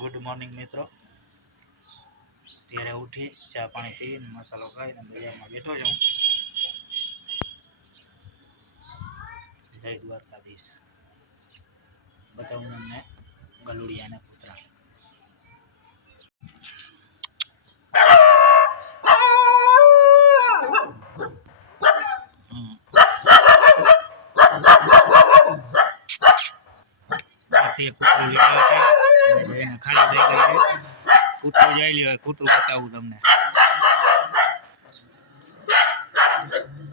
Good morning મિત્રો। ત્યારે ઉઠી ચા પાણી પીને મસાલો ખાઈને બજારમાં બેઠો છું। જય દ્વારકાધીશ। બતાવું તમને ગલુડિયાના કૂતરા। કૂતરું લીધું છે ખાલી થઈ ગઈ છે। કૂતરું જઈ લ્યો, કૂતરું બતાવું તમને।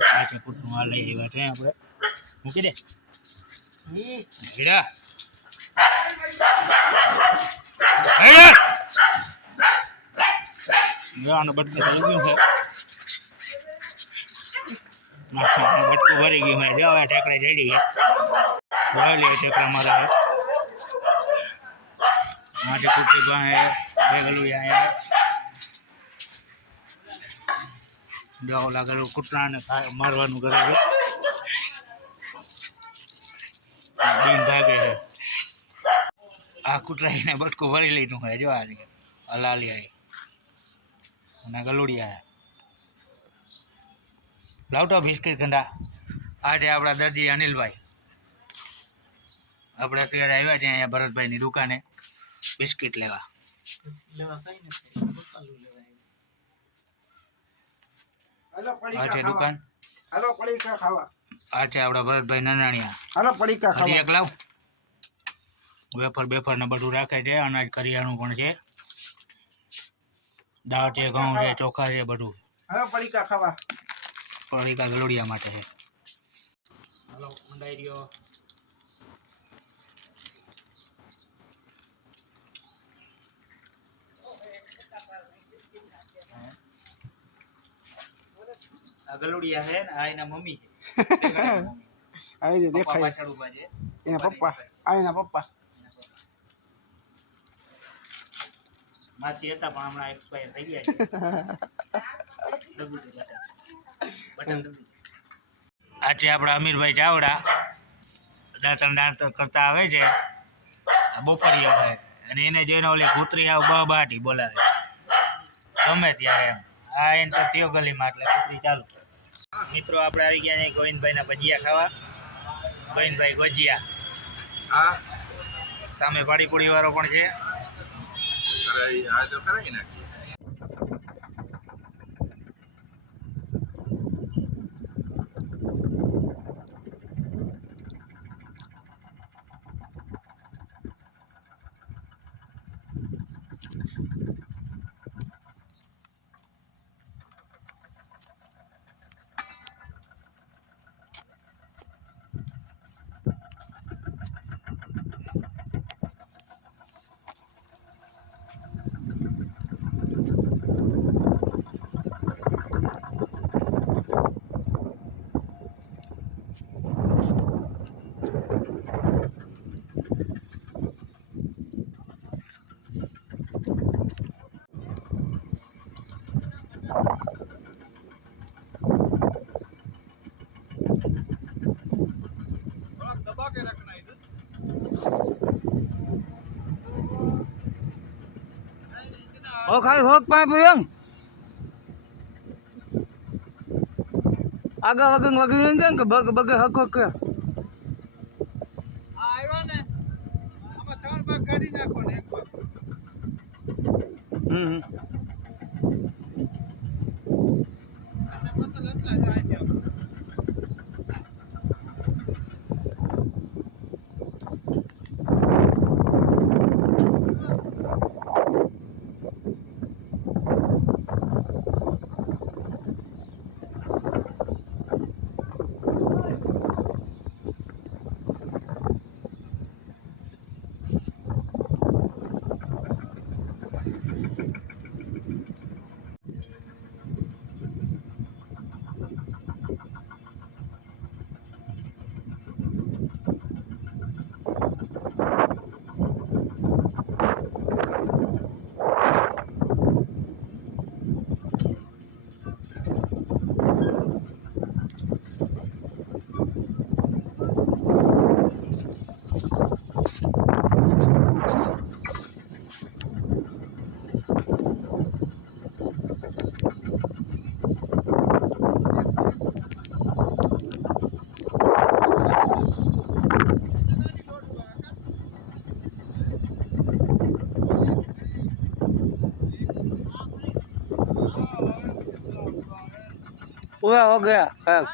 આ છે કૂતરું, આ લઈ આવ્યા છે આપણે। મૂકી દે હીડા આનું બટકું થઈ ગયું છે। બટકું ભરી ગયું મેં જો ઠેકડે ચડી ગયા। ઠેકડા મારા માટે કુર્તી પાસે બે ગલુડિયા દવા લાગેલું કૂતરાને મારવાનું કરે છે। દિન ભાગે છે આ કૂતરાને બટકું ભરી લીધું છે જો આ લાલિયા અને ગલુડિયા લાવતો બિસ્કિટ ખંડા। આજે આપણા દર્દી અનિલભાઈ આપણે અત્યારે આવ્યા છે અહીંયા ભરતભાઈની દુકાને બિસ્કિટ લેવા। આ છે દુકાન, હાલો પડીકા ખાવા। આ છે આપણા ભરતભાઈ નનાણિયા, હાલો પડીકા ખાવા। એક લાવ વેફર બેફર ને બધું રાખે છે। અનાજ કરિયાણું પણ છે, દાળ છે, ઘઉં છે, ચોખા છે, બધું। હાલો પડીકા ખાવા। પડીકા ગલુડિયા માટે છે। હાલો મંડાઈ રહ્યો। આ ગલુડિયા છે ને આ એના મમ્મી છે। આઈ જે દેખાય પાછળ ઊભા છે એના પપ્પા, આ એના પપ્પા। માસી હતા પણ હમણાં એક્સપાયર થઈ ગયા છે। આ છે આપણા અમીરભાઈ ચાવડા, દાંત કરતા આવે છે। બપોરિયા છે અને એને જોઈને ઓલી કૂતરી આવ બહાટી બોલાવે ગમે ત્યારે એમ। આ એને તો ત્યો ગલીમાં એટલે કૂતરી ચાલુ। મિત્રો આપણે આવી ગયા છે ગોવિંદભાઈના ભજીયા ખાવા। ગોવિંદભાઈ ભજીયા, હા સામે પાણીપુરી વાળો પણ છે। આ તો કરાવી નાખીએ। दबा के रखना इधर। ओ खाई होक पाए पियंग आगा वगंग वगंग बग बग हक हक આવ્યો ને આમાં ત્રણ ભાગ કાઢી નાખો ને એક ભાગ અને મતલબ એટલા જ આવી જાવ। પૂરા હો ગયા સાહેબ